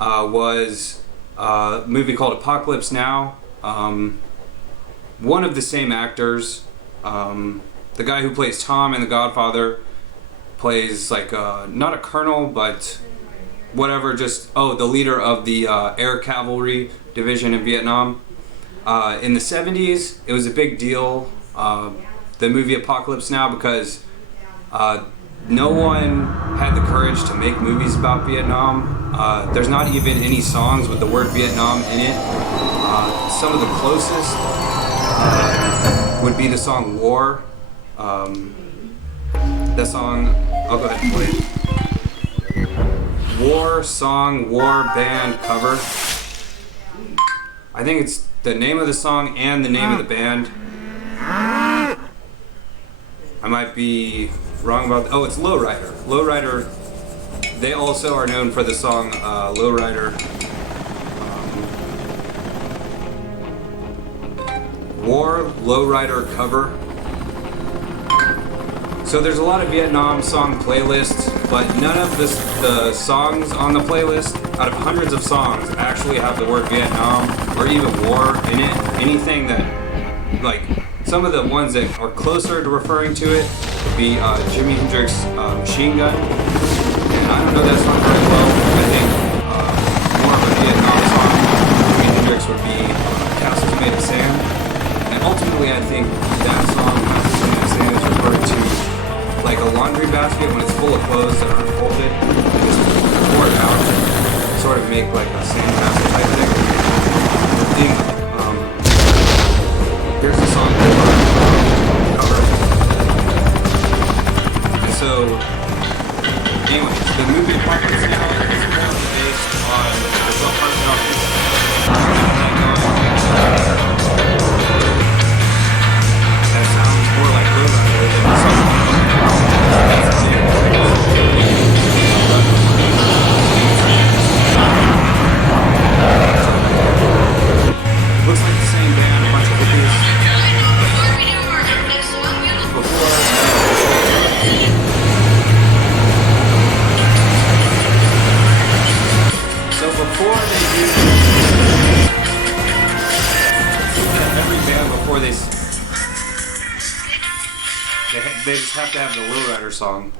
was a movie called Apocalypse Now. One of the same actors, the guy who plays Tom in The Godfather, plays like not a colonel, but whatever, just the leader of the air cavalry division in Vietnam. In the 70s, it was a big deal, the movie Apocalypse Now, because no one had the courage to make movies about Vietnam. There's not even any songs with the word Vietnam in it. Some of the closest would be the song War. That song, I'll go ahead and play it. War song, war band cover. I think it's the name of the song and the name of the band. I might be wrong about that. Oh, it's Lowrider. Lowrider, they also are known for the song Lowrider. War Lowrider cover. So there's a lot of Vietnam song playlists, but none of the songs on the playlist, out of hundreds of songs, actually have the word Vietnam or even war in it. Anything that, like, some of the ones that are closer to referring to it would be Jimi Hendrix Machine Gun. And I don't know that song very well. I think more of a Vietnam song, Jimi Hendrix, would be Castles Made of Sand. And ultimately I think that song, Castles Made of Sand, is referred to like a laundry basket when it's full of clothes that are unfolded. Just pour it out and sort of make like a sandcastle type thing. Here's the song cover. And so, anyways, the movie Apocalypse Now is apparently based on the book Parthenon. That sounds more like Lowrider than the song. Looks like the same band, a bunch of hippies. Before they do every band before they just have to have the Lowrider song.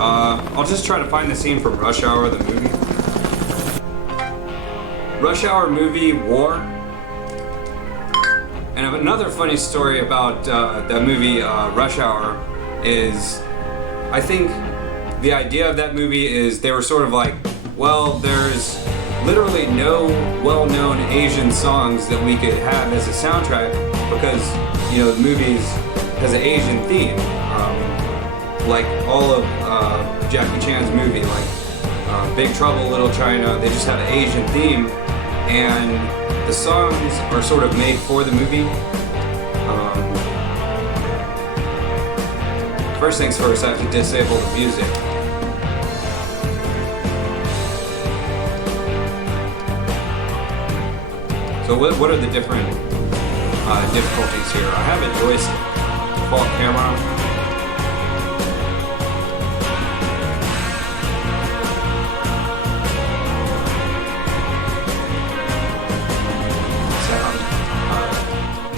I'll just try to find the scene from Rush Hour, the movie. Rush Hour movie, War. And another funny story about that movie, Rush Hour, is I think the idea of that movie is they were sort of like, well, there's literally no well-known Asian songs that we could have as a soundtrack because, you know, the movie has an Asian theme. Like all of Jackie Chan's movie, like Big Trouble, Little China, they just have an Asian theme, and the songs are sort of made for the movie. First things first, I have to disable the music. So what are the different difficulties here? I have a joystick, default camera.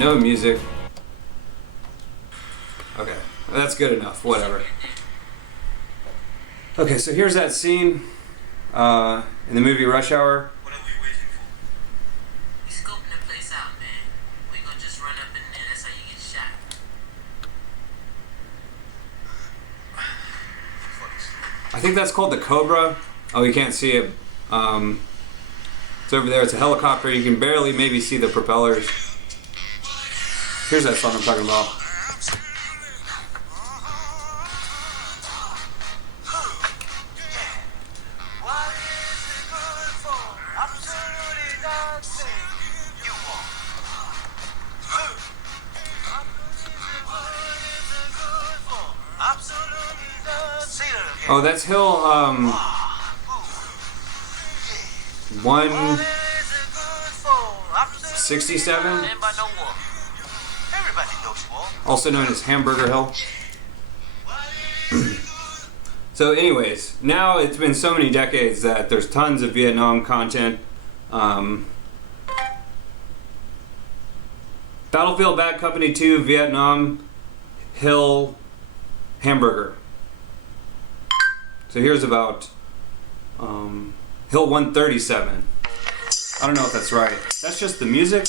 No music. Okay, that's good enough, whatever. Okay, so here's that scene in the movie Rush Hour. What are we waiting for? We scoping the place out, man. We gonna just run up in there, that's how you get shot. I think that's called the Cobra. Oh, you can't see it. It's over there, it's a helicopter, you can barely maybe see the propellers. Here's that song I'm talking about. Oh, that's Hill 167, also known as Hamburger Hill. So anyways, now it's been so many decades that there's tons of Vietnam content. Battlefield Bad Company 2, Vietnam, Hill, Hamburger. So here's about Hill 137. I don't know if that's right. That's just the music.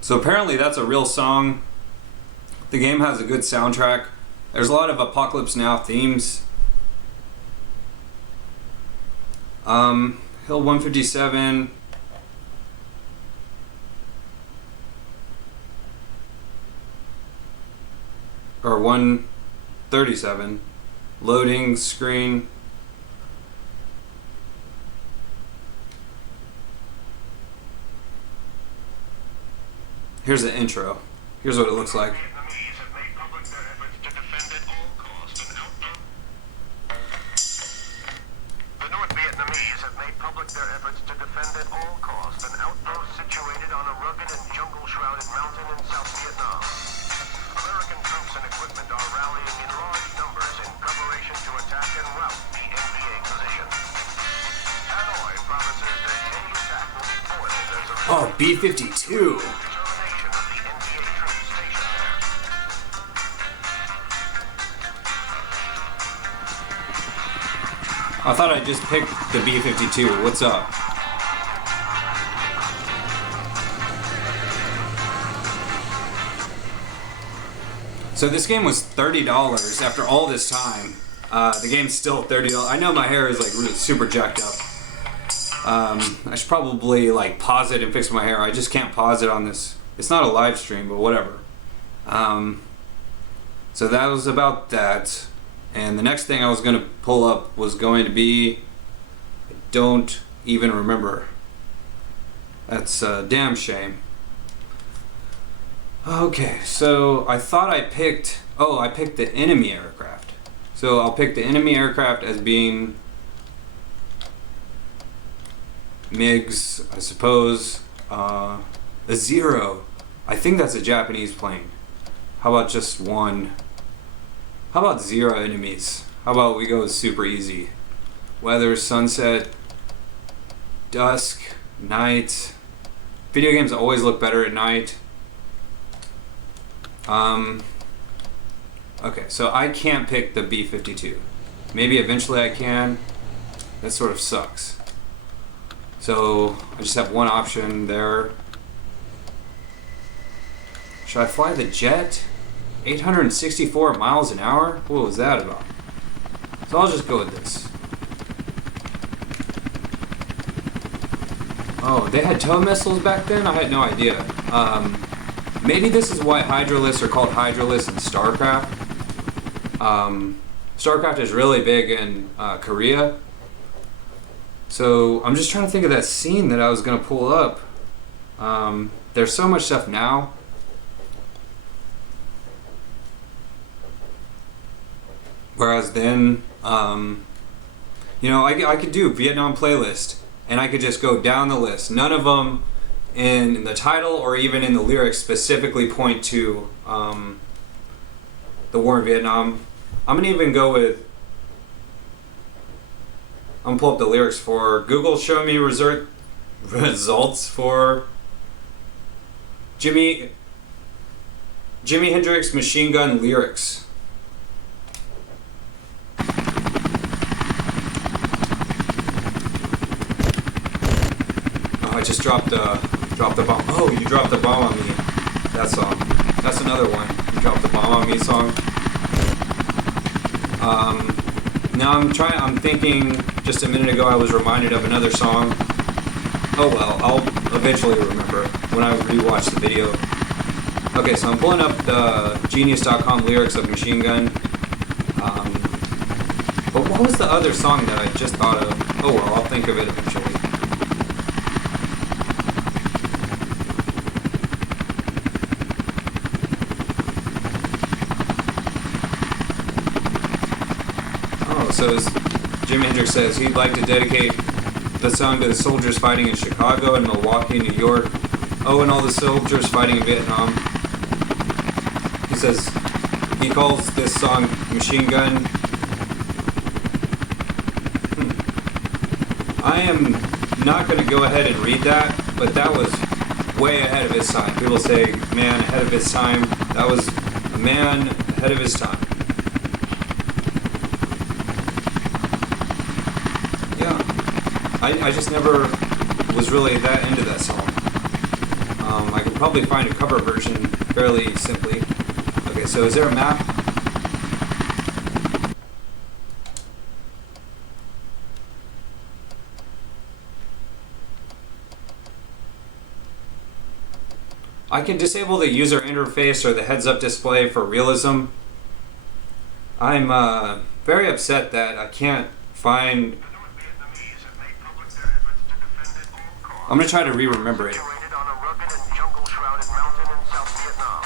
So apparently that's a real song. The game has a good soundtrack. There's a lot of Apocalypse Now themes. Hill 157. Or 137. Loading screen. Here's the intro. Here's what it looks like. The North Vietnamese have made public their efforts to defend at all costs an outpost situated on a rugged and jungle-shrouded mountain in South Vietnam. American troops and equipment are rallying in large numbers in preparation to attack and rout the NVA position. Hanoi promises that any attack will be foiled as a result Oh, B-52. I thought I just picked the B-52. What's up? So this game was $30 after all this time. The game's still $30. I know my hair is like really super jacked up. I should probably like pause it and fix my hair. I just can't pause it on this. It's not a live stream, but whatever. So that was about that. And the next thing I was going to pull up was going to be, I don't even remember. That's a damn shame. Okay, so I thought I picked, I picked the enemy aircraft. So I'll pick the enemy aircraft as being MiGs, I suppose. A Zero. I think that's a Japanese plane. How about just one? How about 0 enemies? How about we go super easy? Weather, sunset, dusk, night. Video games always look better at night. Okay, so I can't pick the B-52. Maybe eventually I can. That sort of sucks. So I just have one option there. Should I fly the jet? 864 miles an hour? What was that about? So I'll just go with this. Oh, they had tow missiles back then? I had no idea. Maybe this is why Hydralisks are called Hydralisks in StarCraft. StarCraft is really big in Korea. So I'm just trying to think of that scene that I was going to pull up. There's so much stuff now. Whereas then, I could do Vietnam playlist, and I could just go down the list. None of them in the title or even in the lyrics specifically point to the war in Vietnam. I'm gonna even go with. I'm gonna pull up the lyrics for Google. Show me results for Jimi Hendrix Machine Gun lyrics. I just dropped the bomb. Oh, you dropped the bomb on me. That song. That's another one. You dropped the bomb on me song. Now I'm thinking, just a minute ago I was reminded of another song. Oh well, I'll eventually remember when I rewatch the video. Okay, so I'm pulling up the Genius.com lyrics of Machine Gun. What was the other song that I just thought of? Oh well, I'll think of it eventually. Oh, so as Jimi Hendrix says, he'd like to dedicate the song to the soldiers fighting in Chicago and Milwaukee, New York. Oh, and all the soldiers fighting in Vietnam. He says he calls this song Machine Gun. I am not going to go ahead and read that, but that was way ahead of its time. People say, man, ahead of its time. That was a man ahead of his time. Yeah. I just never was really that into that song. I could probably find a cover version fairly simply. Okay, so is there a map? I can disable the user interface or the heads-up display for realism. I'm very upset that I can't find... I'm going to try to re-remember it. Situated on a rugged and jungle-shrouded mountain in South Vietnam.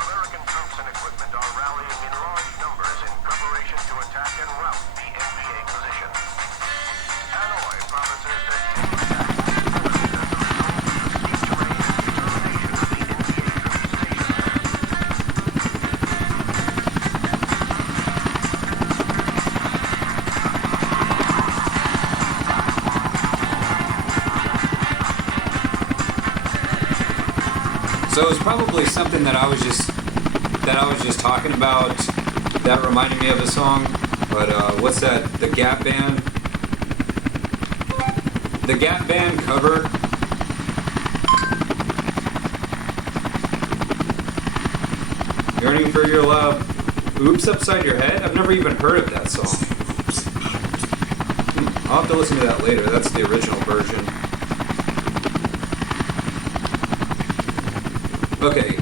American troops and equipment are rallying in large numbers in preparation to attack and rout the NVA position. Hanoi promises that any attack will be as a result of the steep terrain and determination of the NVA So it was probably something that I was just talking about that reminded me of the song. But what's that? The Gap Band. The Gap Band cover. Yearning for Your Love. Oops Upside Your Head? I've never even heard of that song. I'll have to listen to that later. That's the original version. Okay,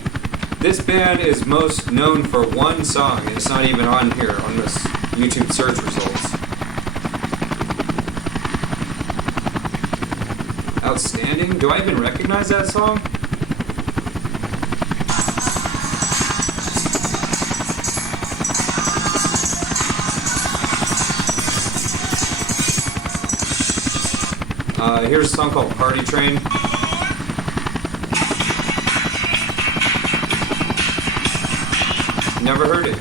this band is most known for one song, and it's not even on here on this YouTube search results. Outstanding? Do I even recognize that song? Here's a song called Party Train. Never heard it.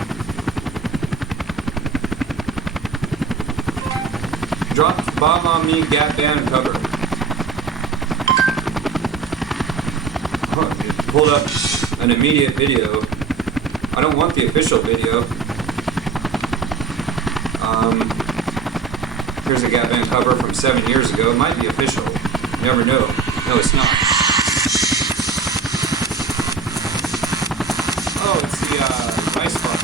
Dropped Bomb on Me Gap Band cover. Oh, it pulled up an immediate video. I don't want the official video. Here's a Gap Band cover from 7 years ago. It might be official. You never know. No, it's not. Oh, it's the Rice Box.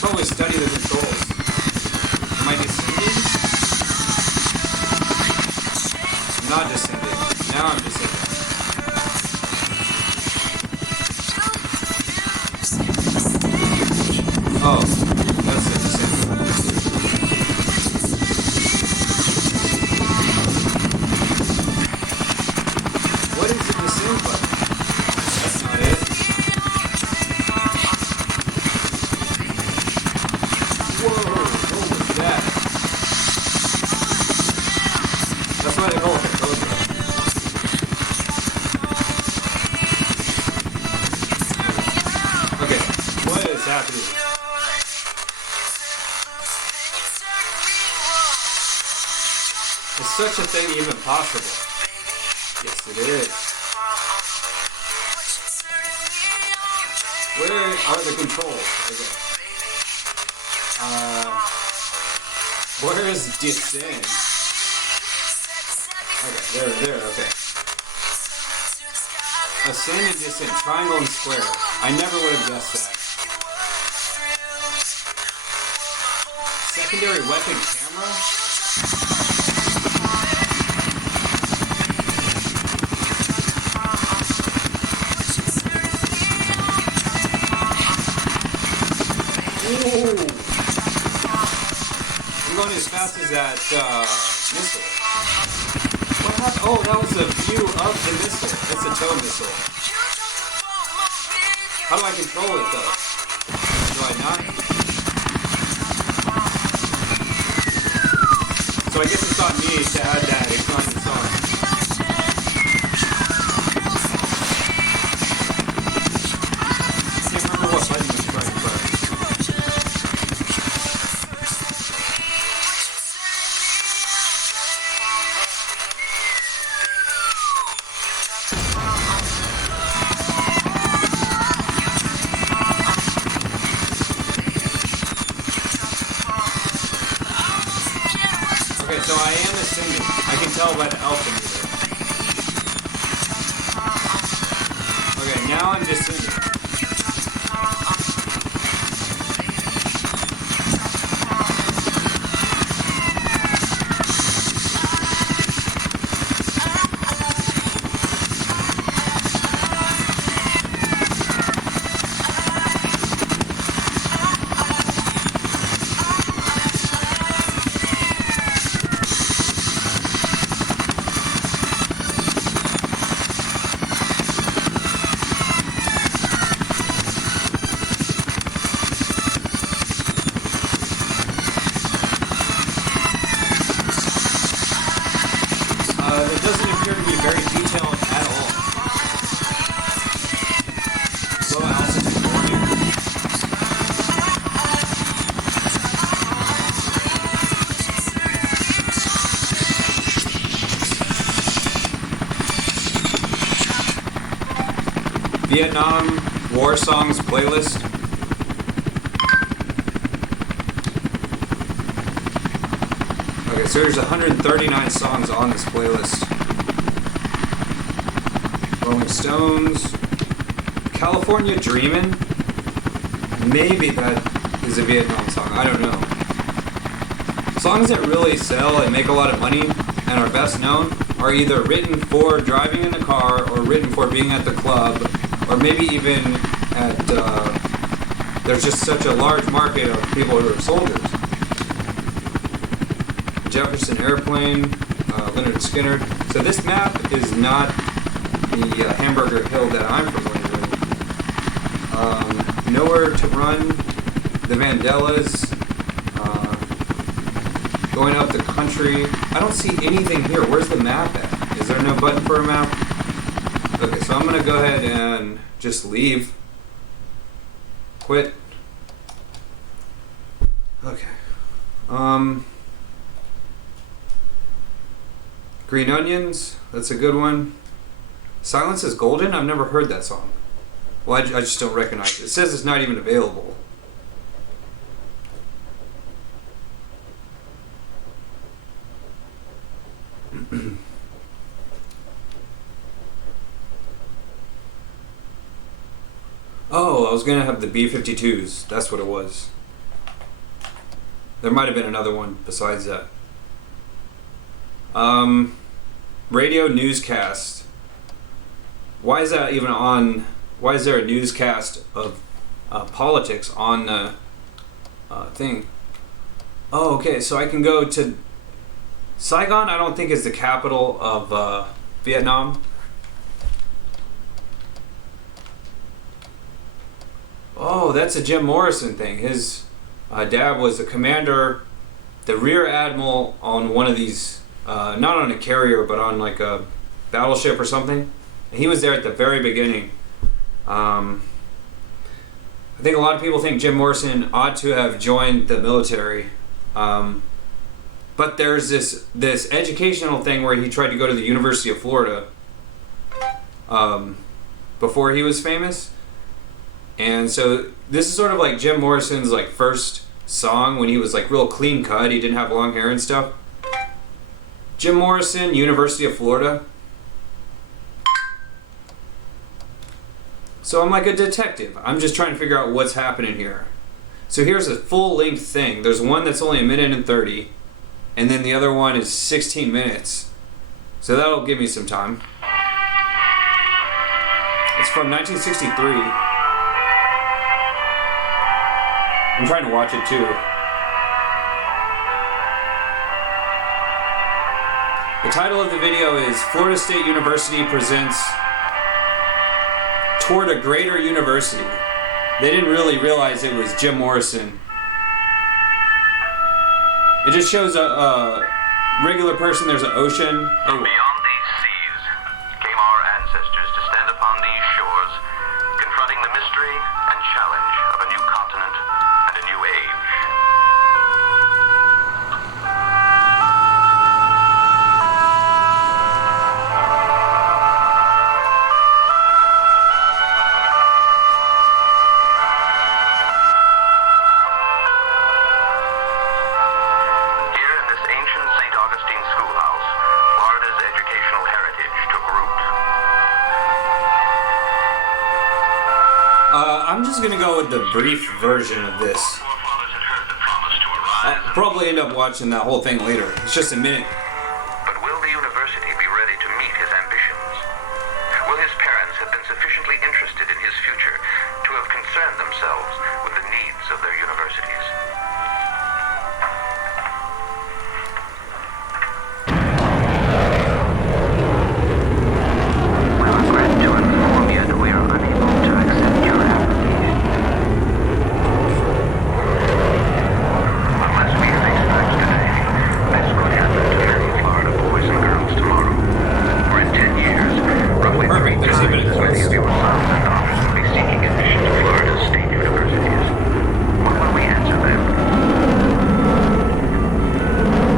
Probably study the controls. Am I descending? I'm not descending. Now I'm descending. Oh, that's it, descending. What is the descend button? That's not it. Whoa, what was that? That's why they call it the Cobra. Okay, what is happening? Is such a thing even possible? Yes, it is. Where are the controls? Okay. Where is descend? Okay, there, okay. Ascend and descend, triangle and square. I never would have guessed that. Secondary weapon camera? Ooh. I'm going as fast as that missile. What happened? Oh, that was a view of the missile. It's a tow missile. How do I control it though? Do I not? So I guess it's on me to add that. It's on its own. I can't remember what button was right, but. Okay, so I am ascending. I can tell by the altimeter. Okay, now I'm descending. It doesn't appear to be very detailed at all. Low altitude warning. Vietnam War Songs playlist. Okay, so there's 139 songs on this playlist. Rolling Stones, California Dreamin'. Maybe that is a Vietnam song, I don't know. Songs that really sell and make a lot of money and are best known are either written for driving in the car or written for being at the club or maybe even at, there's just such a large market of people who are soldiers. Jefferson Airplane, Leonard Skinner. So this map is not the Hamburger Hill that I'm familiar with. Nowhere to Run, the Vandellas, going up the country. I don't see anything here. Where's the map at? Is there no button for a map? Okay, so I'm gonna go ahead and just leave. Quit. Okay. Green Onions, that's a good one. Silence is Golden? I've never heard that song. Well, I just don't recognize it. It says it's not even available. Oh, I was gonna have the B-52s. That's what it was. There might have been another one besides that. Radio newscast. Why is that even on? Why is there a newscast of politics on the thing? Oh, okay. So I can go to Saigon. I don't think is the capital of Vietnam. Oh, that's a Jim Morrison thing. His dad was the commander, the rear admiral on one of these, not on a carrier, but on like a battleship or something. And he was there at the very beginning. I think a lot of people think Jim Morrison ought to have joined the military. But there's this educational thing where he tried to go to the University of Florida before he was famous. And so this is sort of like Jim Morrison's like first song when he was like real clean cut. He didn't have long hair and stuff. Jim Morrison, University of Florida. So I'm like a detective. I'm just trying to figure out what's happening here. So here's a full-length thing. There's one that's only 1:30, and then the other one is 16 minutes. So that'll give me some time. It's from 1963. I'm trying to watch it too. The title of the video is Florida State University presents Toward a Greater University. They didn't really realize it was Jim Morrison. It just shows a regular person. There's an ocean. From beyond these seas came our ancestors to stand upon these shores, confronting the mystery and challenge of a new continent and a new age. Here in this ancient St. Augustine schoolhouse, Florida's educational heritage took root. I'm just gonna go with the brief version of this. Forefathers had heard the promise to arise. I'll probably end up watching that whole thing later. It's just a minute. But will the university be ready to meet his ambitions? Will his parents have been sufficiently interested in his future to have concerned themselves with the needs of their universities? We regret to inform you that we are unable to accept your application. Unless we have experts today, this could happen to many Florida boys and girls tomorrow. Or in 10 years, roughly Perfect, 3 there's times even a as many of your sons and daughters will be seeking admission to Florida's state universities. What will we answer them?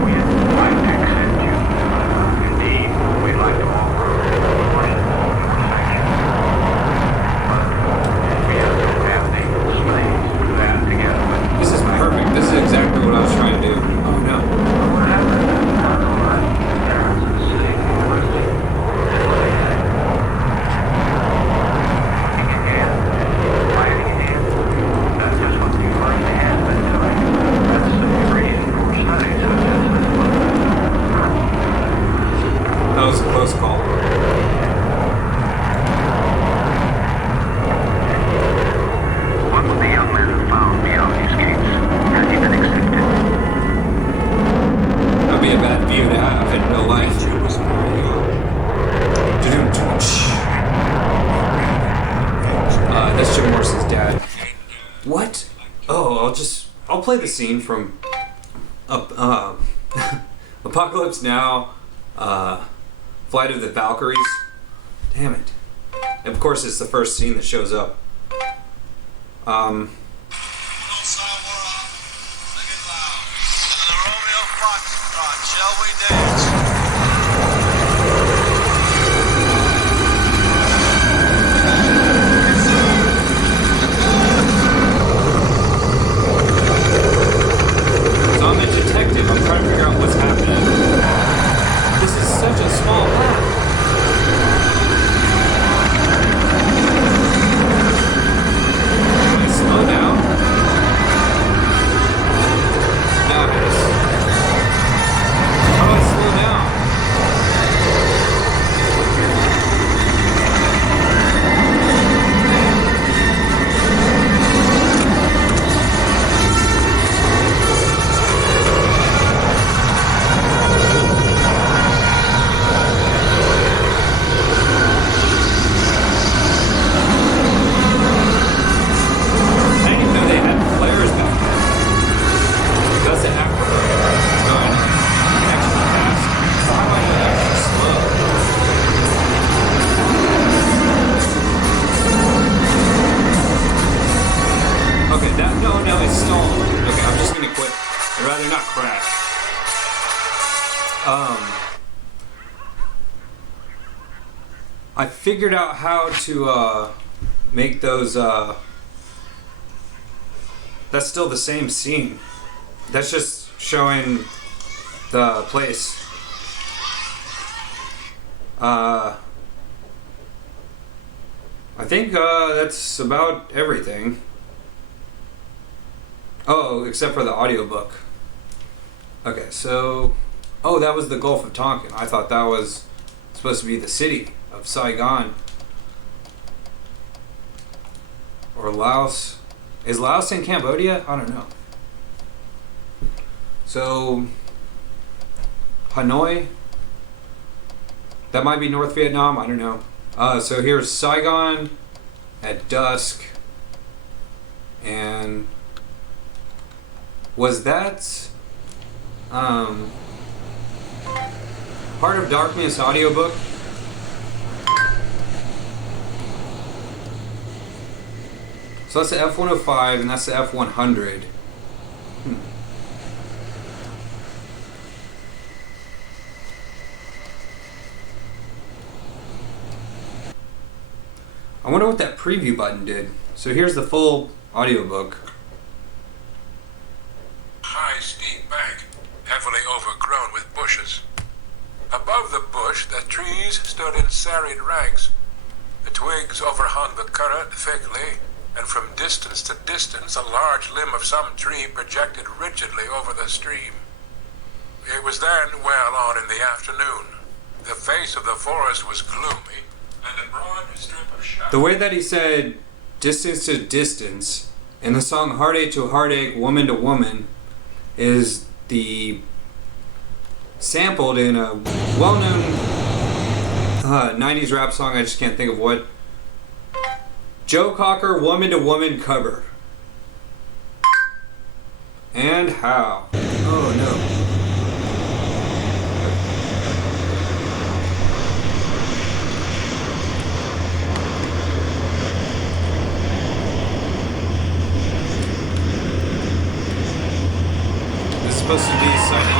We'd like to accept you. Indeed, we'd like to offer more information. But we have to have the slaves do that together with This is perfect. This is exactly what I was trying to do. Oh no. what happened to our parents at State University. Working again, fighting again. That's just what the university has been doing. That's the reason for studies such as this one. That was a close call. What would the young man have found beyond these gates had he been accepted? That'd be a bad view to have in real life. That's Jim Morrison's dad. What? Oh, I'll play the scene from Apocalypse Now, Flight of the Valkyries. Damn it. Of course, it's the first scene that shows up. Shall we dance? So I'm a detective. I'm trying to figure out what's happening. This is such a small map. Can I slow down? Nice. How do I slow down? I didn't even know they had flares back then. Does it have going extra fast? How do I know extra slow? Okay, no, it's stalled. Okay, I'm just gonna quit. I'd rather not crash. I figured out how to make those that's still the same scene. That's just showing the place. I think that's about everything. Oh, except for the audiobook. Okay, so... Oh, that was the Gulf of Tonkin. I thought that was supposed to be the city of Saigon. Or Laos. Is Laos in Cambodia? I don't know. So, Hanoi? That might be North Vietnam, I don't know. So here's Saigon at dusk. And was that Heart of Darkness audiobook? So that's the F-105 and that's the F-100. I wonder what that preview button did. So here's the full audiobook. High steep bank, heavily overgrown with bushes. Above the bush, the trees stood in serried ranks. The twigs overhung the current thickly, and from distance to distance a large limb of some tree projected rigidly over the stream. It was then well on in the afternoon. The face of the forest was gloomy, and a broad strip of shadow. The way that he said distance to distance in the song Heartache to Heartache, Woman to Woman is the sampled in a well-known 90s rap song, I just can't think of what. Joe Cocker, Woman to Woman cover. And how? Oh no. This is supposed to be Saigon?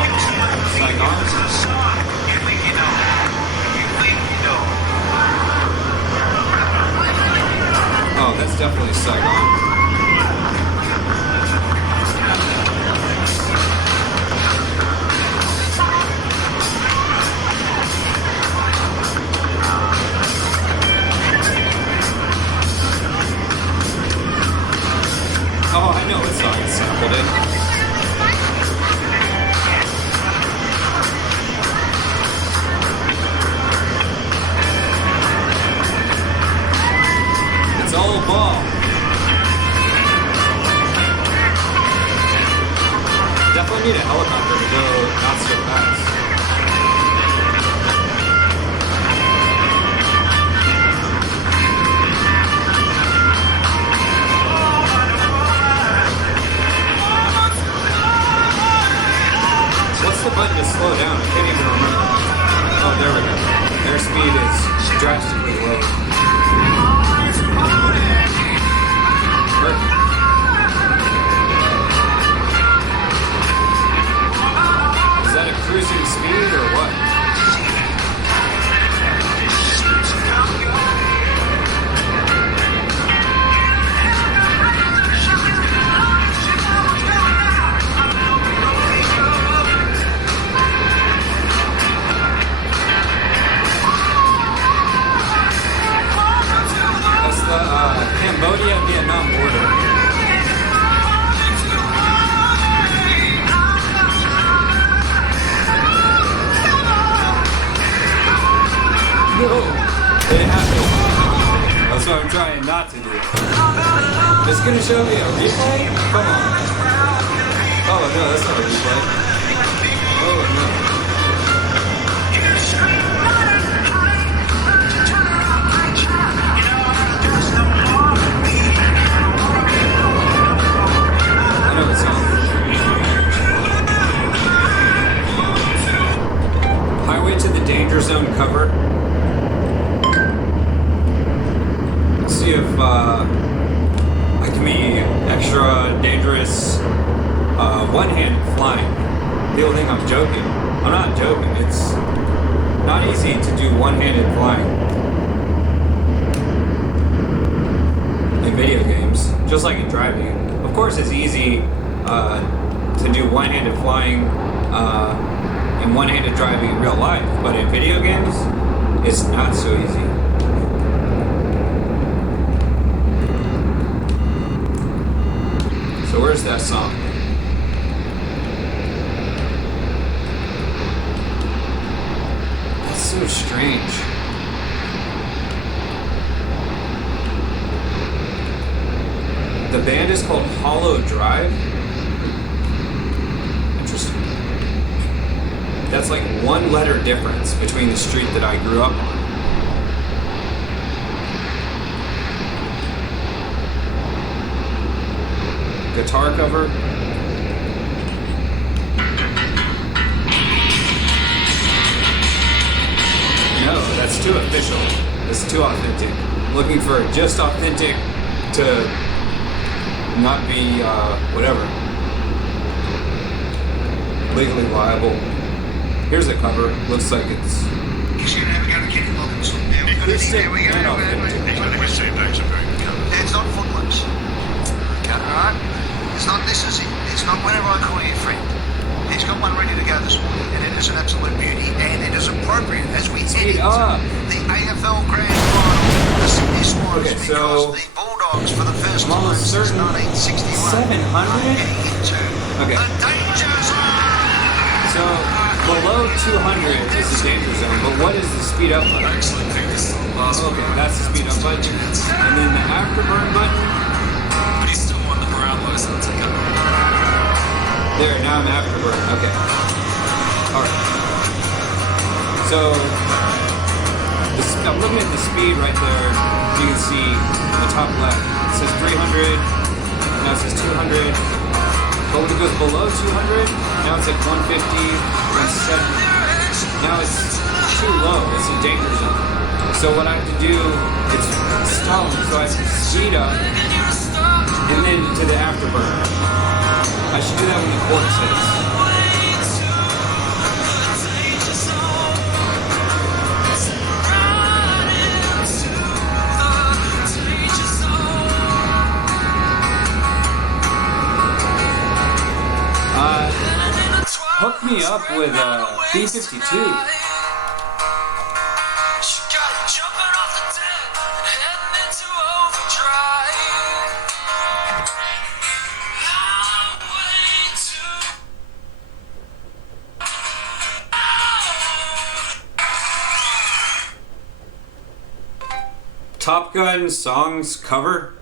Oh, that's definitely Saigon. Oh, I know what song it's sampled in. It's all ball. Definitely need a helicopter to go not so fast. What's the button to slow down? I can't even remember. Oh, there we go. Airspeed is drastically low. Perfect. Is that a cruising speed or what? That's the Cambodia-Vietnam border. No, it happened. That's what I'm trying not to do. It's gonna show me a replay? Come on. Oh no, that's not a replay. Oh no. I know the song. Highway to the Danger Zone cover. Let's see if I can be extra dangerous one-handed flying. People think I'm joking. I'm not joking. It's not easy to do one-handed flying in video games, just like in driving. Of course, it's easy to do one-handed flying and one-handed driving in real life, but in video games, it's not so easy. So where's that song? That's so strange. The band is called Hollow Drive. Interesting. That's like one letter difference between the street that I grew up on. Guitar cover. No, that's too official. It's too authentic. Looking for just authentic to not be whatever. Legally liable. Here's the cover. Looks like it's acoustic and authentic. It's not footlights. Alright? It's not this is it. It's not whenever I call you friend. He's got one ready to go this morning, and it is an absolute beauty, and it is appropriate as we head into the AFL Grand Final, the Sydney Swans, Okay, so because the Bulldogs, for the first I'm time almost since certain 1961, 700? are getting into Okay. the danger zone. So below 200 is the danger zone, but what is the speed up button? Okay, that's the speed up button. And then the afterburn button. But he still won the Brownlow, so it's okay. There, now I'm afterburn. Okay. Alright. So, I'm looking at the speed right there. You can see in the top left. It says 300. Now it says 200. But when it goes below 200, now it's at 150, 170. Now it's too low. It's a danger zone. So what I have to do is stop. So I have to speed up and then to the afterburn. I should do that when the chorus hits. Hook me up with B-52. Top Gun songs cover.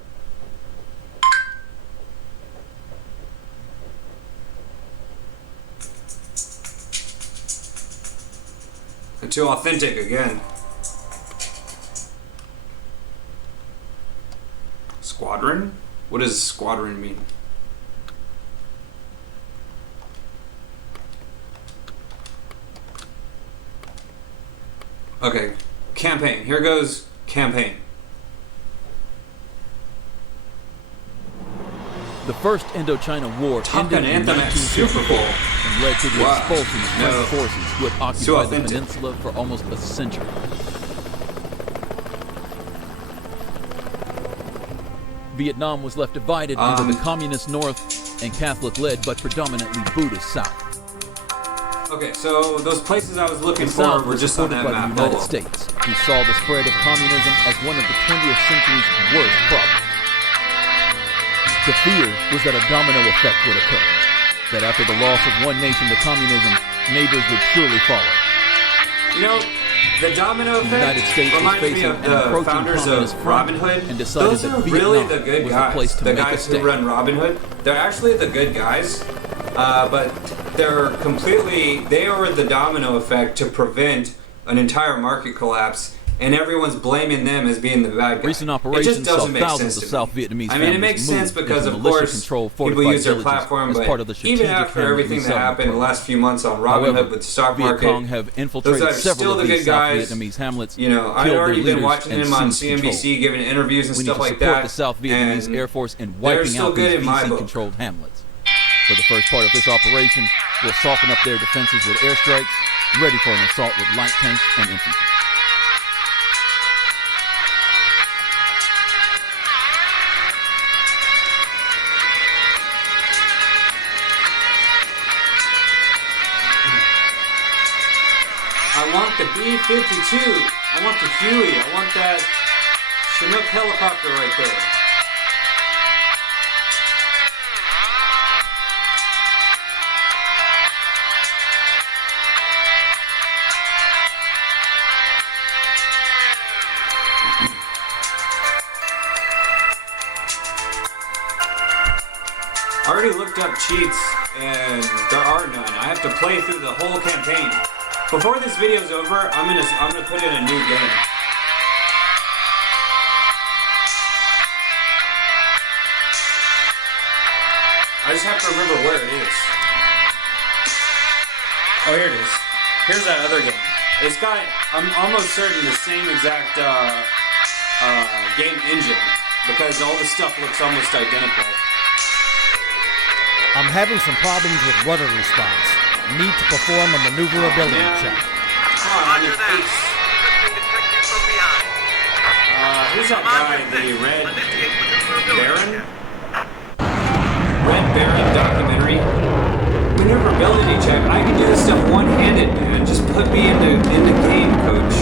And too authentic again. Squadron? What does squadron mean? Okay, campaign. Here goes campaign. The First Indochina War Top Gun ended in anthem at Super Bowl. 1964 and led to the Wow. expulsion of No. French forces who had Too occupied the authentic. peninsula for almost a century. Vietnam was left divided into the communist north and Catholic-led but predominantly Buddhist south. Okay, so those places I was looking The for South were was just on supported that by the map. United Oh, States, who saw the spread of communism as one of the 20th century's worst problems. The fear was that a domino effect would occur, that after the loss of one nation to communism, neighbors would surely follow. you know, the domino The United effect States was reminds me facing of an the approaching founders of communist front Robin Hood. and decided Those that are really Vietnam the good was the guys. place to The make a guys who stand. run Robin Hood, they're actually the good guys, but they're completely, they are the domino effect to prevent an entire market collapse, and everyone's blaming them as being the bad guy. Recent It operations just saw doesn't make thousands sense of to me. South Vietnamese I mean, it families makes sense moved because, into of course, militia-controlled people fortified use their villages platform, as but part of the even strategic after Hamlet everything that resettlement happened in the program. last few months on Robin However, Hood with the stock Viet market, Cong have infiltrated those are still several the of good these South guys. Vietnamese hamlets, You know, I'd killed already their been leaders, watching and him on seized control. CNBC giving interviews and We need stuff to like support that. the South Vietnamese and Air Force in they're wiping still out good these in my book. VC-controlled hamlets. For the first part of this operation, we'll soften up their defenses with airstrikes, ready for an assault with light tanks and infantry. I want the B-52. I want the Huey. I want that Chinook helicopter right there. cheats, and there are none. I have to play through the whole campaign. Before this video's over, I'm gonna put in a new game. I just have to remember where it is. Oh, here it is. Here's that other game. It's got, I'm almost certain, the same exact game engine, because all the stuff looks almost identical. I'm having some problems with rudder response. Need to perform a maneuverability check. Come on, your face. Who's that guy? The Red Baron? Red Baron documentary. Maneuverability check. I can do this stuff one-handed, man. Just put me in the game, coach.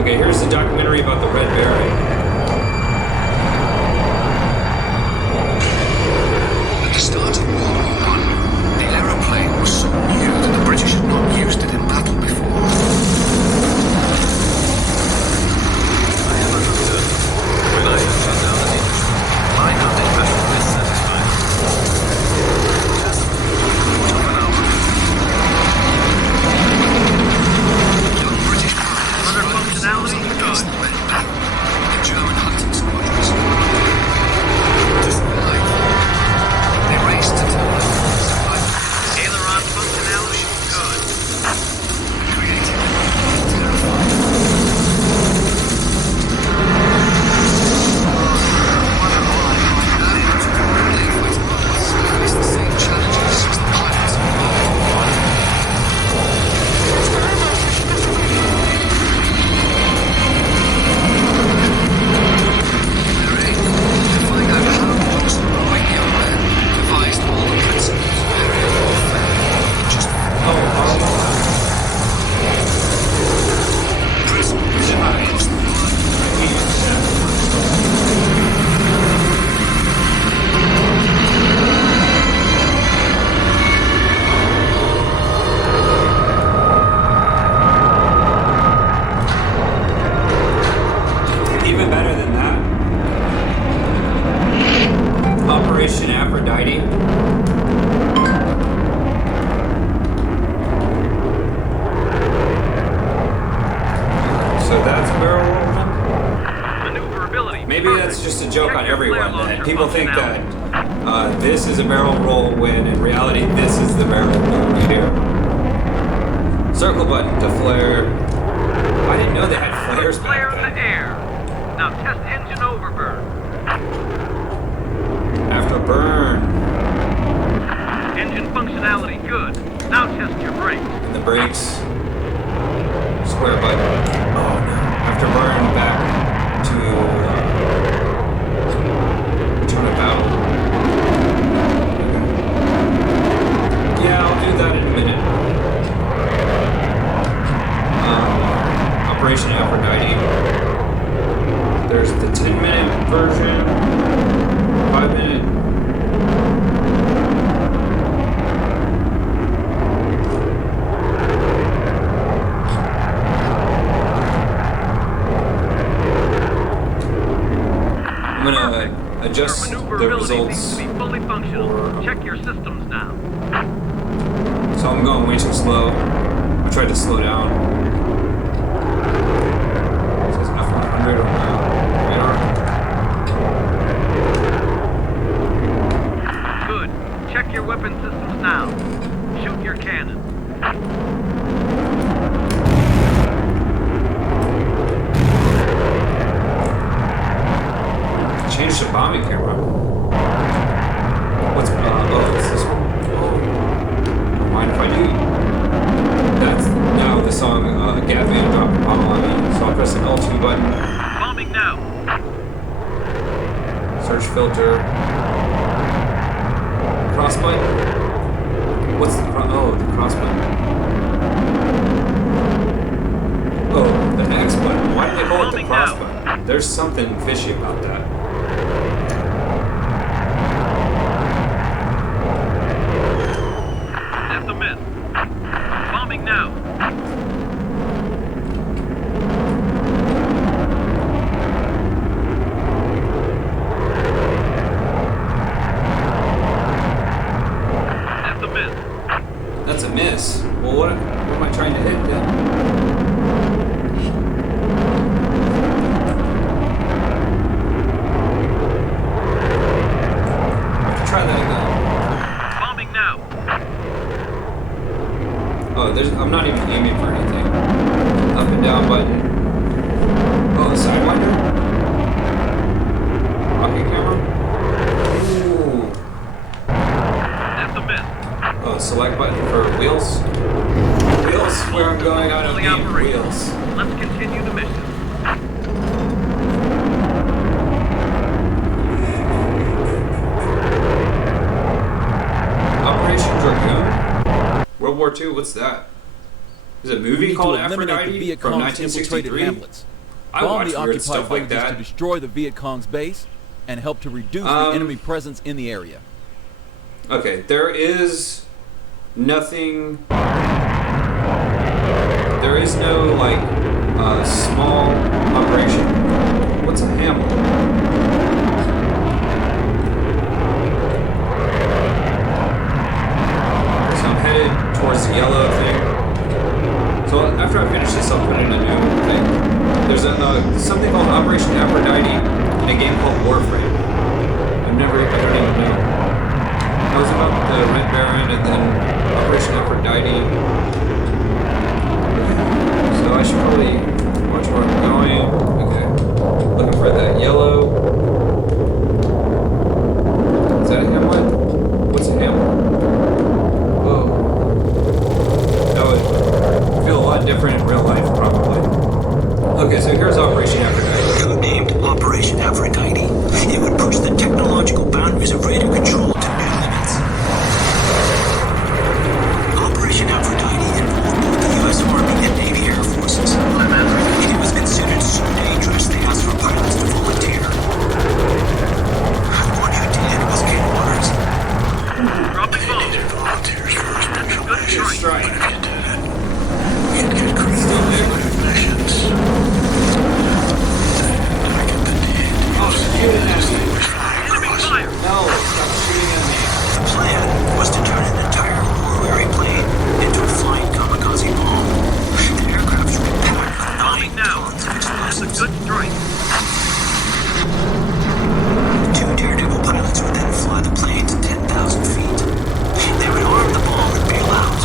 Okay, here's the documentary about the Red Baron. At the start of World War I, the aeroplane was so new that the British had not used it in battle before. I have understood. When I have shut down an industry, I have been very dissatisfied. Just half an hour. Young British pilots Rudder functionality good. the German hunting squadrons. Just like they raced to tell them Aileron functionality good. creative, terrifying. Face the same challenges as the pilots. Their aim to find out how those heroic young men devised all the principles of aerial warfare in just principles across the Even better than that, Operation Aphrodite. So that's barrel rolling? Maneuverability. Maybe that's just a joke Check on your flare everyone. That launcher people think that functionality. this is a barrel roll when in reality this is the barrel roll right here. Circle button to flare. I didn't know they had flares Flare back in the then. air. Now test engine overburn. After burn. Engine functionality good. Now test your brakes. And the brakes. Square button. Oh no. After burn back to turn about. Yeah, I'll do that in a minute. Operation Aphrodite. There's the 10-minute version, 5-minute. I'm gonna adjust Your the maneuverability seems results. to be fully functional. Check your systems now. So I'm going way too slow. I tried to slow down. It says F100 on the radar. Good. Check your weapon systems now. Shoot your cannon. Change the bombing camera. What's oh, it's this one. Oh. Don't mind if I do. That's now the song Gavin dropped a bomb on me. So I'll press the L2 button. Bombing now. Search filter. Cross button. What's the the cross button. Oh, the X button. Why did they call it the Bombing cross now. button? There's something fishy about that. That's a miss. Bombing now. miss. Well, what am I trying to hit then? I have to try that again. Bombing now. Oh, I'm not even aiming for anything. Up and down button. Oh, the Sidewinder? Rocket camera? Ooh. That's a miss. Oh, select button for wheels. Wheels, where I'm going, I don't need wheels. Let's continue the mission. Operation Dragoon? World War II, what's that? Is it a You movie need called to eliminate the Aphrodite Viet from Cong's infiltrated 1963? hamlets. I Bomb watch the weird occupied stuff like villages to that. destroy the Viet Cong's base and help to reduce the enemy presence in the area. Okay, there is nothing. There is no, like, small operation. What's a hamlet? So I'm headed towards the yellow thing. So after I finish this, I'll put in a new thing. There's something called Operation Aphrodite in a game called Warframe. I don't even know. That was about the Red Baron and then Operation Aphrodite. So I should probably watch where I'm going. Okay. Looking for that yellow. Is that a hamlet? What's a hamlet? Whoa. That would feel a lot different in real life, probably. Okay, so here's Operation Aphrodite. Codenamed Operation Aphrodite, it would push the technological boundaries of radio control to new limits. Operation Aphrodite involved both the U.S. Army and Navy Air Forces. It was considered so dangerous they asked for pilots to volunteer. One who did was Ken Waters. Dropping bomb. Needed volunteers for special Good missions. strike. But if you did it, you'd get critical missions. Back at the deed. Oh, shoot it at me. Enemy fire. No, stop shooting at me. The plan was to turn an entire War-weary plane into a flying kamikaze bomb. The aircraft were packed with 9 Bombing now. tons of That's a explosives. good strike. 2 daredevil pilots would then fly the plane to 10,000 feet. They would arm the bomb and bail out,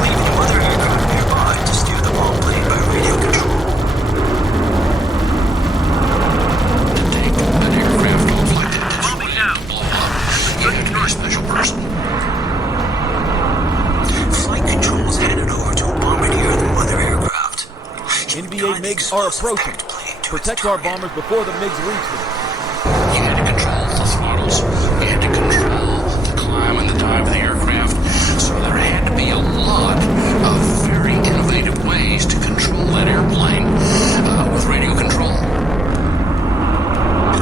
leaving other aircraft nearby to steer the bomb plane by radio control. The tank, an aircraft conflicted this Bombing way now. to blow up. You had to be a special person. Flight controls handed over to a bombardier and other aircraft. He would NVA guide the MiGs are explosive approaching. packed plane to its Protect our target. bombers before the MiGs reach them. You had to control the throttles. You had to control the climb and the dive of the aircraft. So there had to be a lot of very innovative ways to control that airplane with radio control.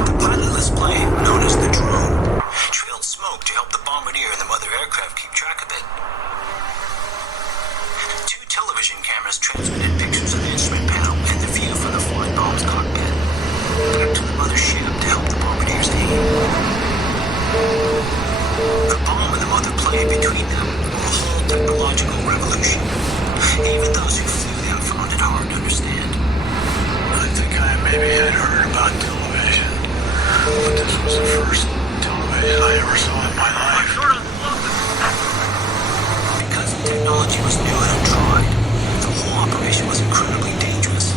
The pilotless plane, known as the drone, trailed smoke to help the bombardier and the other aircraft keep track of it. 2 television cameras transmitted pictures of the instrument panel and the view from the flying bomb's cockpit back to the mothership to help the bombardier's aim. The bomb and the mother plane between them were a whole technological revolution. Even those who flew them found it hard to understand. I think I maybe had heard about television, but this was the first television I ever saw in my life. Short on explosives. Because the technology was new and untried, the whole operation was incredibly dangerous.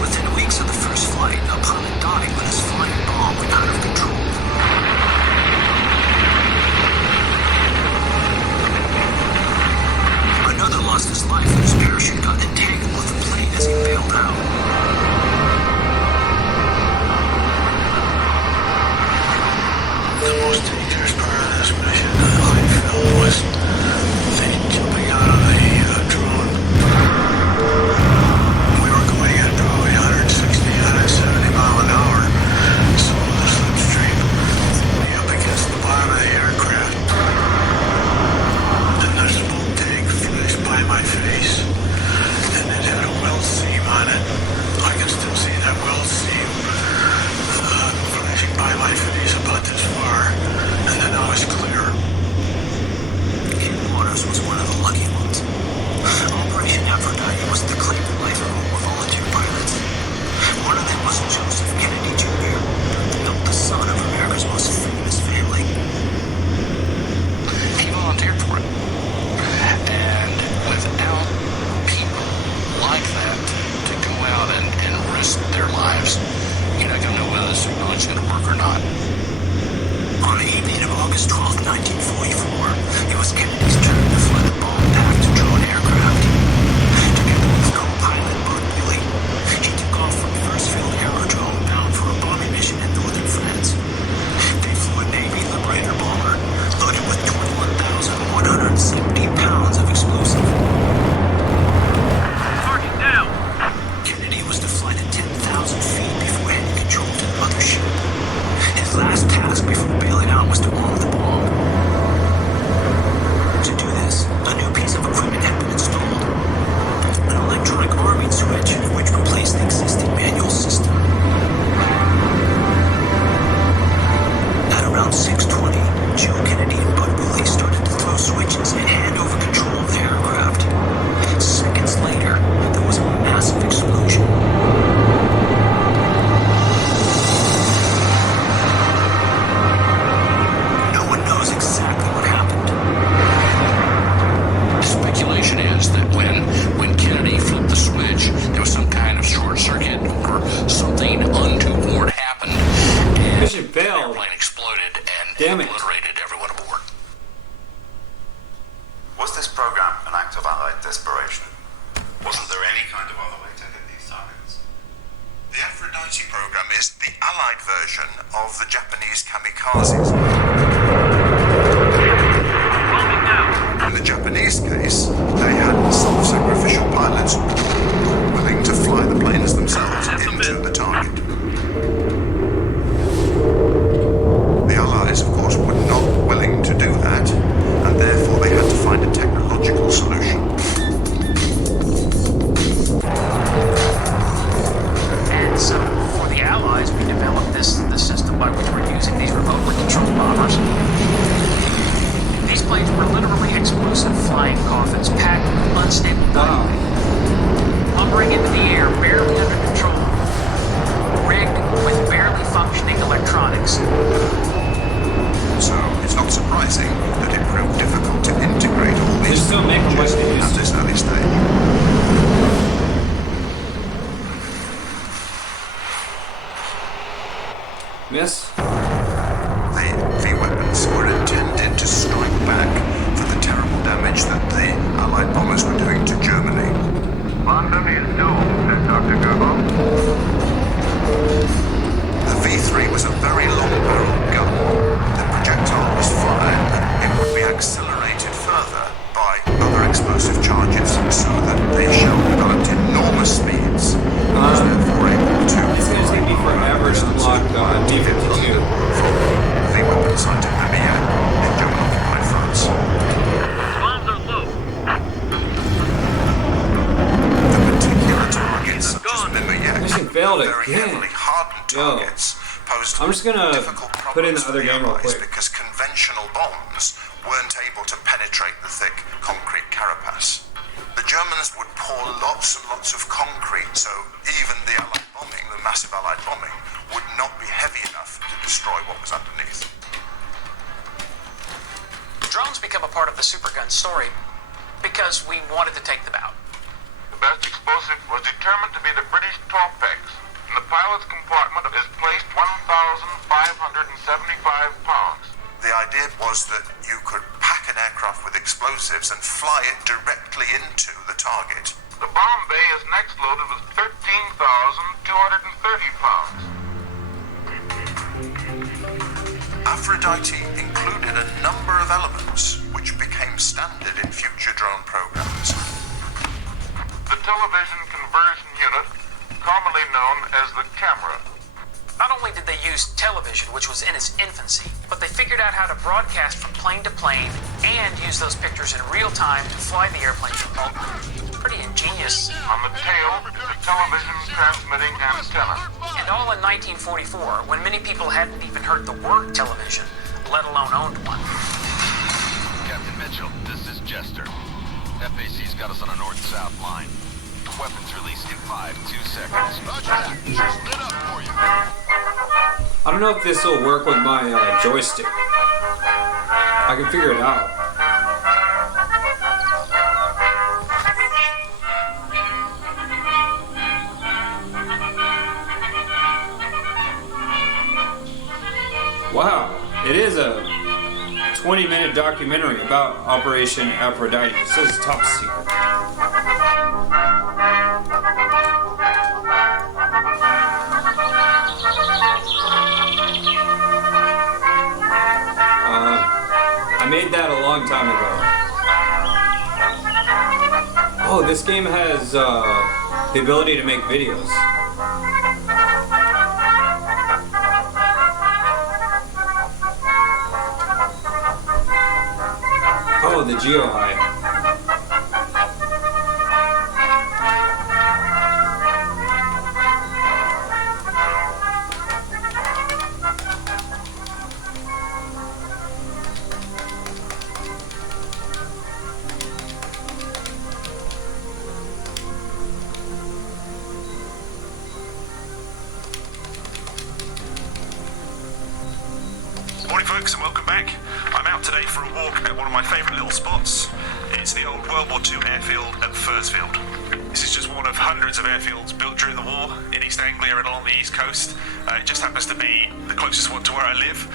Within weeks of the first flight, a pilot died when his flying bomb went out of control. Another lost his life when his parachute got entangled with the plane as he bailed out. The most dangerous part of this mission I felt was the jumping out of the drone. We were going at probably 160, 170 mile an hour. So the slipstream threw me up against the bottom of the aircraft. And the smoke tank flashed by my face. And it had a weld seam on it. I can still see that weld seam flashing by my face about this far. And then I was clear. August 12, 1944, it was Kennedy's turn to fly the bomb-packed drone aircraft. Together with co-pilot Bud Willey, he took off from Firstfield Aerodrome bound for a bombing mission in northern France. They flew a Navy Liberator bomber loaded with 21,170 pounds of explosive. Target down! Kennedy was to fly to 10,000 feet before handing control to the mothership. His last task before bailing out was to arm the bomb. To do this, a new piece of equipment had been installed. An electronic arming switch, which replaced the existing manual system. At around 6:20, Joe Kennedy and Bud Willey started to throw switches and hand over control of the aircraft. Seconds later, there was a massive explosion. No one knows exactly what happened. The speculation is that when Kennedy flipped the switch, there was some kind of short circuit or something untoward happened. And Mission the failed. airplane exploded and Damn it. obliterated everyone aboard. Was this program an act of Allied desperation? Wasn't there any kind of other way to hit these targets? The Aphrodite program is the Allied version of the Japanese kamikazes. Bombing now! In the Japanese case, they had self-sacrificial pilots willing to fly the planes themselves into the target. The Allies, of course, were not willing to do that, and therefore they had to find a technological solution. And so, for the Allies, we developed the system by which we're using these remotely controlled bombers. These planes were literally explosive flying coffins packed with unstable dynamite. Lumbering into the air, barely under control. Rigged with barely functioning electronics. So it's not surprising that it proved difficult to integrate all They these still make them what they technologies used at to. this early stage. Miss? The V-weapons were intended to strike back for the terrible damage that the Allied bombers were doing to Germany. London is doomed, said Dr. Gerbo. The V3 was a very long-barreled gun. The projectile was fired and it would be accelerated further by other explosive charges so that the shell developed enormous speeds. It was therefore able to... It's gonna take me forever to unlock D-52. The V-weapon site in Namibia in German-occupied France. Bombs are low. The particular targets, such as Mimouyak, Mission failed very again. heavily hardened targets, posed I'm just gonna difficult put in problems the other for game real Allies quick. because conventional bombs weren't able to penetrate the thick concrete carapace. The Germans would pour lots and lots of concrete, so even the Allied bombing, the massive Allied bombing, would not be heavy enough to destroy what was underneath. Drones become a part of the Supergun story because we wanted to take them out. The best explosive was determined to be the British Torpex. In the pilot's compartment is placed 1,575 pounds. The idea was that you could pack an aircraft with explosives and fly it directly into the target. The bomb bay is next loaded with 13,230 pounds. Aphrodite included a number of elements which became standard in future drone programs. The television conversion unit, commonly known as the camera. Not only did they use television, which was in its infancy, but they figured out how to broadcast from plane to plane and use those pictures in real time to fly the airplanes remotely. Pretty ingenious. On the tail is the television transmitting antenna. And all in 1944, when many people hadn't even heard the word television, let alone owned one. Captain Mitchell, this is Jester. FAC's got us on a north-south line. Weapons released in 2 seconds. Roger that. Lit up for you. I don't know if this will work with my joystick. I can figure it out. Wow, it is a 20-minute documentary about Operation Aphrodite. It says top secret. I made that a long time ago. Oh, this game has the ability to make videos. Oh, the GeoEye. Morning folks and welcome back. I'm out today for a walk at one of my favourite little spots. It's the old World War II airfield at Fursfield. This is just one of hundreds of airfields built during the war in East Anglia and along the east coast. It just happens to be the closest one to where I live,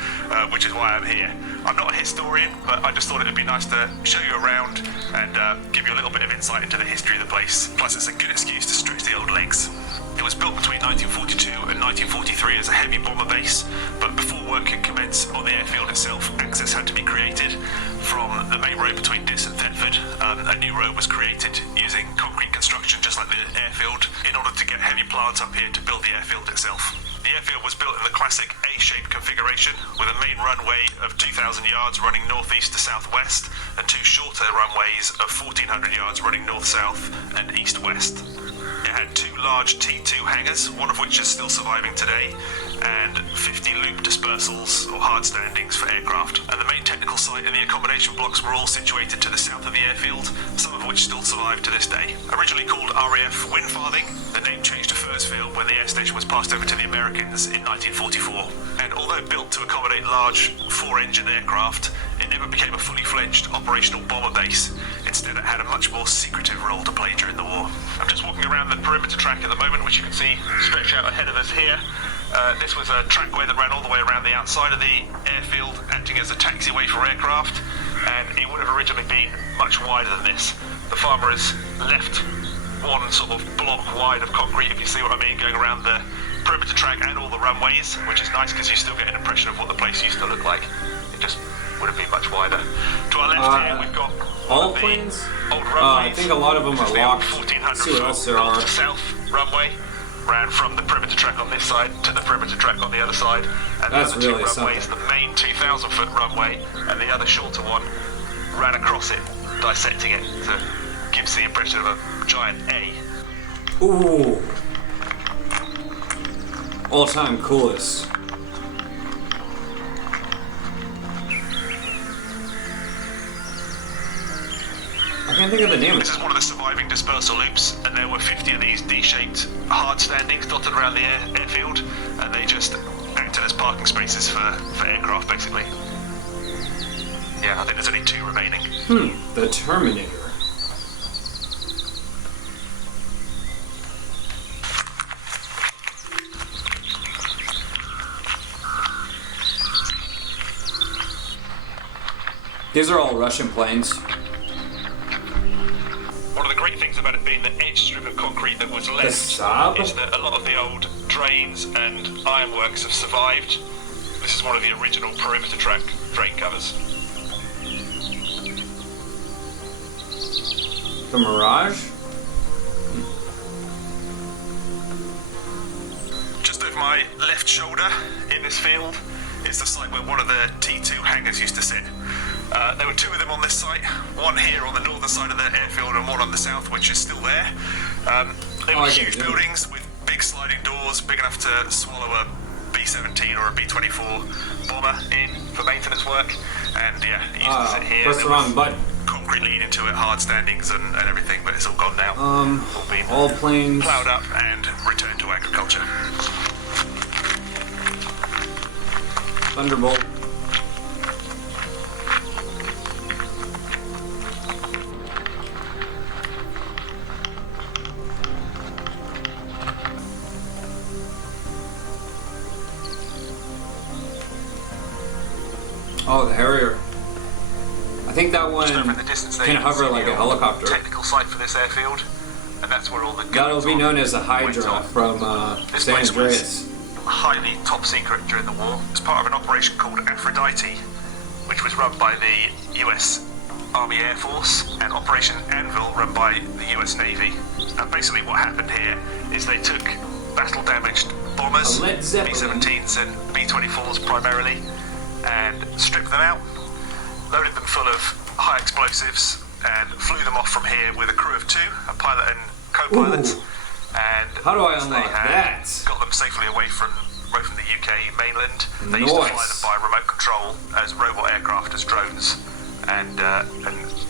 which is why I'm here. I'm not a historian, but I just thought it would be nice to show you around and give you a little bit of insight into the history of the place. Plus it's a good excuse to stretch the old legs. It was built between 1942 and 1943 as a heavy bomber base, but before work could commence on the airfield itself, access had to be created from the main road between Diss and Thetford. A new road was created using concrete construction just like the airfield in order to get heavy plants up here to build the airfield itself. The airfield was built in the classic A-shaped configuration with a main runway of 2,000 yards running northeast to southwest and two shorter runways of 1,400 yards running north-south and east-west. It had two large T2 hangars, one of which is still surviving today, and 50 loop dispersals or hard standings for aircraft. And the main technical site and the accommodation blocks were all situated to the south of the airfield, some of which still survive to this day. Originally called RAF Windfarthing, the name changed to Fursfield when the air station was passed over to the Americans in 1944. And although built to accommodate large four-engine aircraft, it never became a fully fledged operational bomber base. Instead, it had a much more secretive role to play during the war. I'm just walking around the perimeter track at the moment, which you can see stretch out ahead of us here. This was a trackway that ran all the way around the outside of the airfield, acting as a taxiway for aircraft, and it would have originally been much wider than this. The farmer has left one sort of block wide of concrete, if you see what I mean, going around the perimeter track and all the runways, which is nice because you still get an impression of what the place used to look like. It just would have been much wider. To our left here, we've got all planes. Old runways. I think a lot of them are locked. 1,400 See what else there are. north to south runway ran from the perimeter track on this side to the perimeter track on the other side, and That's the other really two runways, the main 2,000-foot runway and the other shorter one, ran across it, dissecting it to give the impression of a giant A. Ooh. All-time coolest. I can't think of the name of it. This is one of the surviving dispersal loops, and there were 50 of these D-shaped hard standings dotted around the airfield, and they just acted as parking spaces for aircraft, basically. Yeah, I think there's only two remaining. The Terminator. These are all Russian planes. One of the great things about it being the edge strip of concrete that was left is that a lot of the old drains and ironworks have survived. This is one of the original perimeter track drain covers. The Mirage? Just over my left shoulder in this field is the site where one of the T2 hangars used to sit. There were two of them on this site, one here on the northern side of the airfield and one on the south, which is still there. They were huge buildings with big sliding doors, big enough to swallow a B-17 or a B-24 bomber in for maintenance work. And yeah, it used to sit here. Press the wrong button. Concrete lead into it, hard standings and everything, but it's all gone now. All planes plowed up and returned to agriculture. Thunderbolt. Oh, the Harrier. think that one Just over in the distance there, can you can hover see like the a helicopter. technical site for this airfield, and that's where all the That'll be known as the Hydra from This San place Andreas. highly top secret during the war. It's part of an operation called Aphrodite, which was run by the US Army Air Force, and Operation Anvil run by the US Navy. And basically what happened here is they took battle-damaged bombers, A Led Zeppelin. B-17s and B-24s primarily, and stripped them out, loaded them full of high explosives, and flew them off from here with a crew of 2, a pilot and co-pilot. Ooh. And How do I once they unlock had that? got them safely away from the UK mainland, they used to fly them by remote control as robot aircraft, as drones, and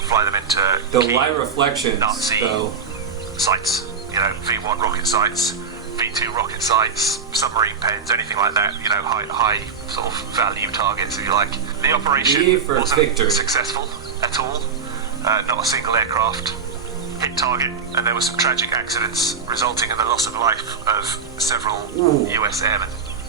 fly them into The key light reflections, Nazi though. sites. You know, V1 rocket sites, V2 rocket sites, submarine pens, anything like that. You know, high sort of value targets, if you like. The operation V for wasn't Victor. successful at all. Not a single aircraft hit target, and there were some tragic accidents resulting in the loss of life of several US airmen.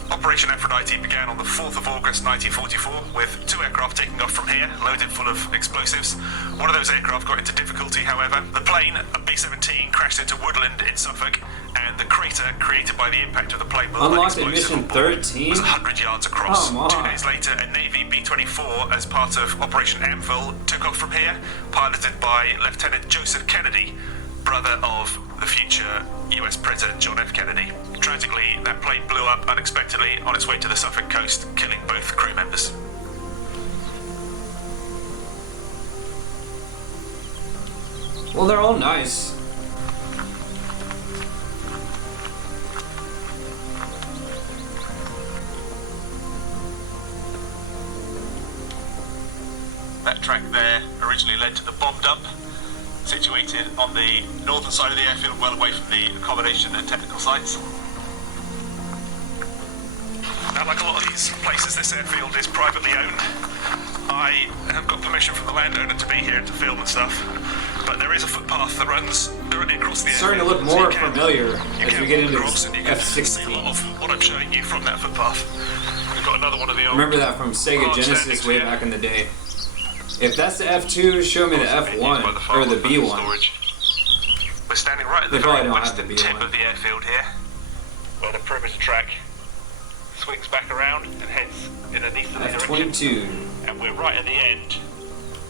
Operation Aphrodite began on the 4th of August 1944 with 2 aircraft taking off from here, loaded full of explosives. One of those aircraft got into difficulty, however. The plane, a B-17, crashed into woodland in Suffolk, and the crater created by the impact of the plane with Unlocked at explosive mission on board 13? was 100 yards across. Come on. 2 days later, a Navy B-24, as part of Operation Anvil, took off from here, piloted by Lieutenant Joseph Kennedy, brother of the future US President John F. Kennedy. Tragically, that plane blew up unexpectedly on its way to the Suffolk coast, killing both crew members. Well, they're all nice. That track there originally led to the bomb dump, situated on the northern side of the airfield, well away from the accommodation and technical sites. Now, like a lot of these places, this airfield is privately owned. I have got permission from the landowner to be here and to film and stuff, but there is a footpath that runs directly across the It's airfield. starting to look so more you can- familiar you as can we get walk into across and you can see a F-16. lot of what I'm showing you from that footpath. We've got another one of the old Remember that from Sega hard Genesis standings way here. back in the day. If that's the F2, show me the F1 or the B1. Storage. We're standing right at the They probably very don't have western the tip B1. of the airfield here, where the perimeter track swings back around and heads in an easterly direction. F22. And we're right at the end.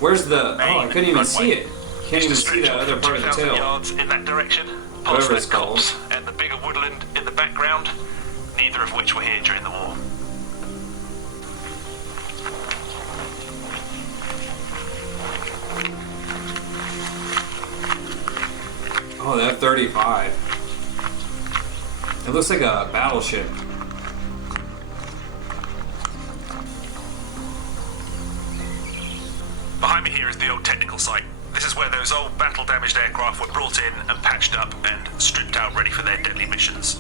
Where's the... Oh, I couldn't even see it. Can't even Used to see that stretch other off part of the 2,000 tail. yards in that direction. Whatever Past it's that called. copse and the bigger woodland in the background, neither of which were here during the war. Oh, the F-35. It looks like a battleship. Behind me here is the old technical site. This is where those old battle-damaged aircraft were brought in and patched up and stripped out ready for their deadly missions.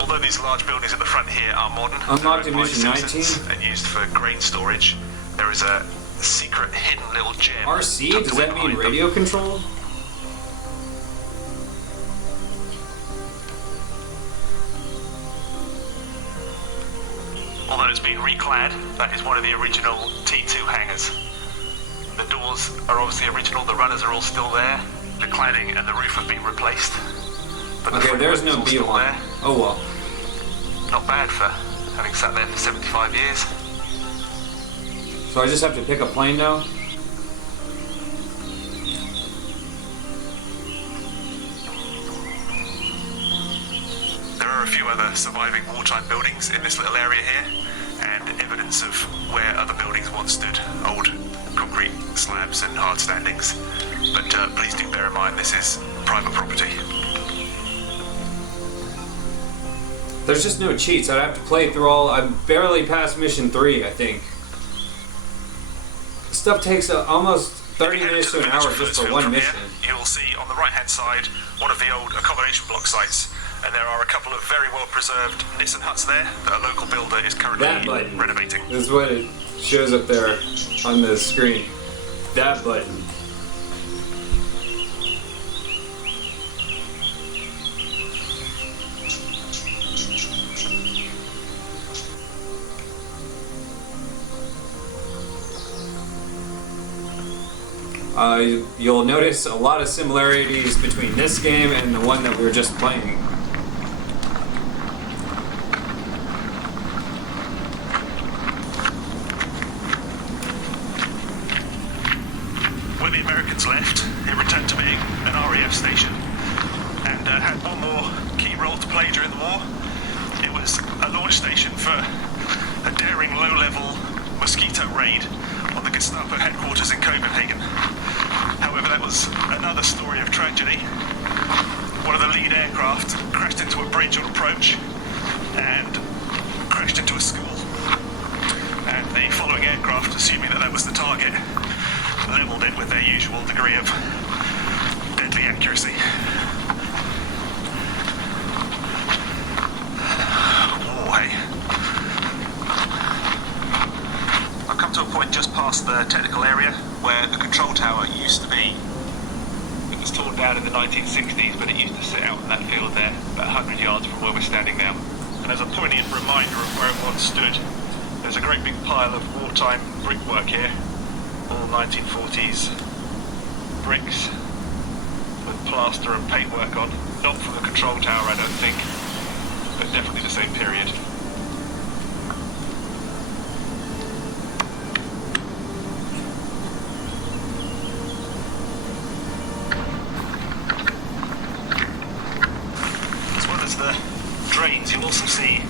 Although these large buildings at the front here are modern, Unlocked they're in owned by mission citizens 19? and used for grain storage, there is a secret hidden little gem. RC? tucked Does away that mean behind them. radio controlled? Although it's been reclad, that is one of the original T2 hangars. The doors are obviously original, the runners are all still there. The cladding and the roof have been replaced. But the Okay, front there's wing is no all still B1. there. Oh well. Not bad for having sat there for 75 years. So I just have to pick a plane now? There are a few other surviving wartime buildings in this little area here, and evidence of where other buildings once stood. Old concrete slabs and hard standings. But please do bear in mind this is private property. There's just no cheats. I'd have to play through all... I'm barely past mission 3, I think. Stuff takes almost 30 minutes to an hour just for one mission. You will see on the right-hand side one of the old accommodation block sites, and there are a couple of very well-preserved Nissan huts there that a local builder is currently That button. renovating. This is what it shows up there on the screen. That button. You'll notice a lot of similarities between this game and the one that we were just playing. When the Americans left, it returned to being an RAF station and had one more key role to play during the war. It was a launch station for a daring low-level mosquito raid on the Gestapo headquarters in Copenhagen. However, that was another story of tragedy. One of the lead aircraft crashed into a bridge on approach and crashed into a school. And the following aircraft, assuming that that was the target, leveled it with their usual degree of deadly accuracy. Oh, hey. I've come to a point just past the technical area where the control tower used to be. It was torn down in the 1960s, but it used to sit out in that field there, about 100 yards from where we're standing now. And as a poignant reminder of where it once stood, there's a great big pile of wartime brickwork here. All 1940s bricks with plaster and paintwork on. Not from the control tower, I don't think, but definitely the same period. As well as the drains, you'll also see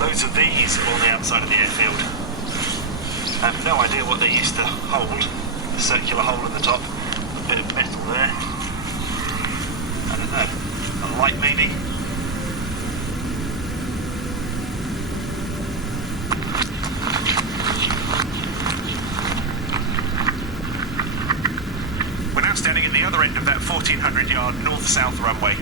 loads of these on the outside of the airfield. I have no idea what they used to hold. A circular hole at the top, a bit of metal there. I don't know, a light maybe? We're now standing at the other end of that 1,400-yard north-south runway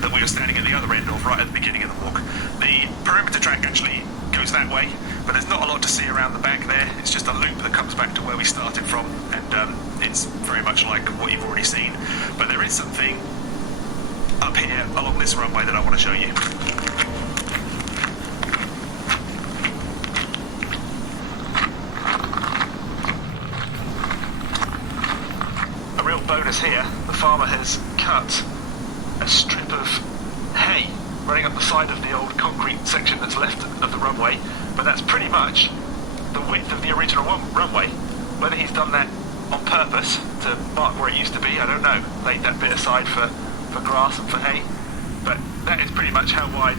that we were standing at the other end of right at the beginning of the walk. The perimeter track actually goes that way, but there's not a lot to see around the back there. It's just a loop that comes back to where we started from, and it's very much like what you've already seen. But there is something up here along this runway that I want to show you. A real bonus here, the farmer has cut a strip of hay running up the side of the old concrete section that's left of the runway, but that's pretty much the width of the original runway. Whether he's done that on purpose to mark where it used to be, I don't know. Laid that bit aside for grass and for hay, but that is pretty much how wide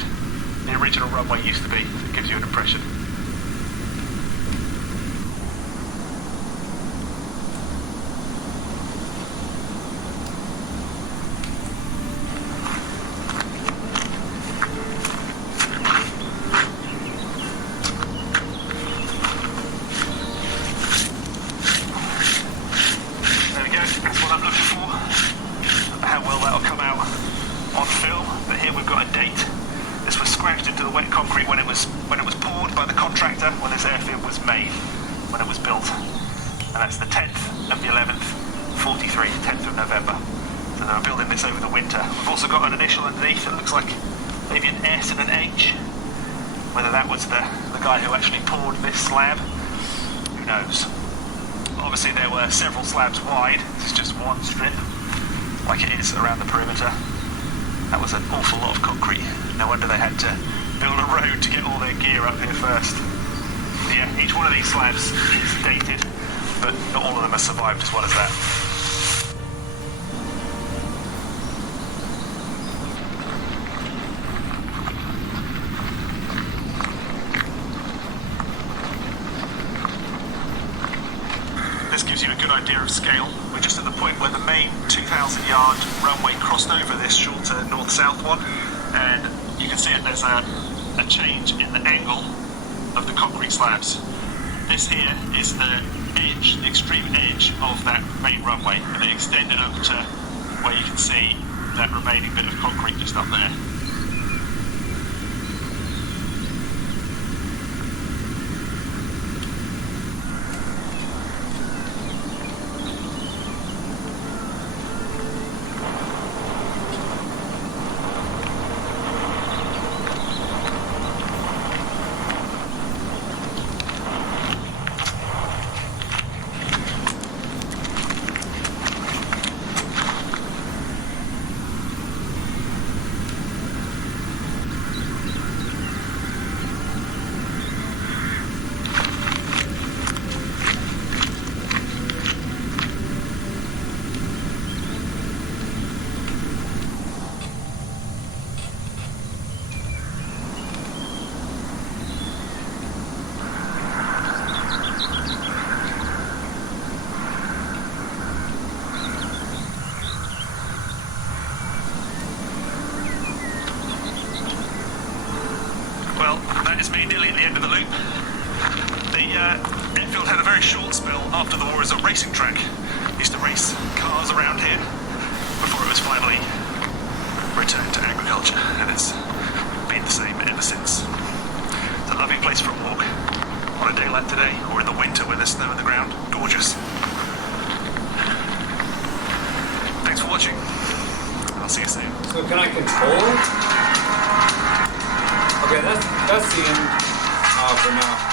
the original runway used to be. It gives you an impression. Whether that was the guy who actually poured this slab, who knows. Obviously there were several slabs wide, this is just one strip, like it is around the perimeter. That was an awful lot of concrete. No wonder they had to build a road to get all their gear up here first. Yeah, each one of these slabs is dated, but not all of them have survived as well as that. Idea of scale. We're just at the point where the main 2,000-yard runway crossed over this shorter north-south one, and you can see it, there's a change in the angle of the concrete slabs. This here is the edge, the extreme edge of that main runway, and it extended up to where you can see that remaining bit of concrete just up there. very short spell after the war as a racing track. Used to race cars around here before it was finally returned to agriculture, and it's been the same ever since. It's a lovely place for a walk. On a day like today, or in the winter when there's snow on the ground, gorgeous. Thanks for watching. I'll see you soon. So can I control? Okay, that's the end for now.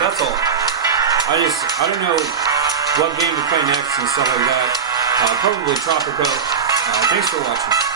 That's all. I don't know what game to play next and stuff like that. Probably Tropico. Thanks for watching.